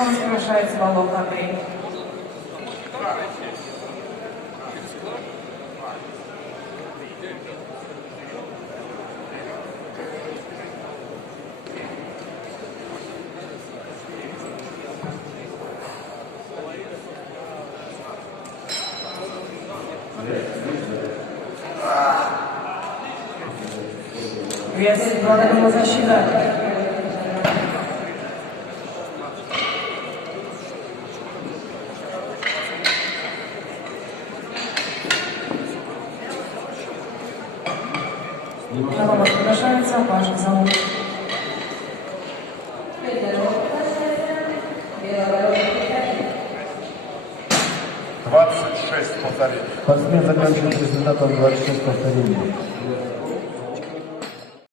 Пашком завершается Валов Андрей. Вес, благодарю защита. Голова приглашается, Пашек зовут. 26 повторений. Спортсмен заканчивает результатом 26 повторений.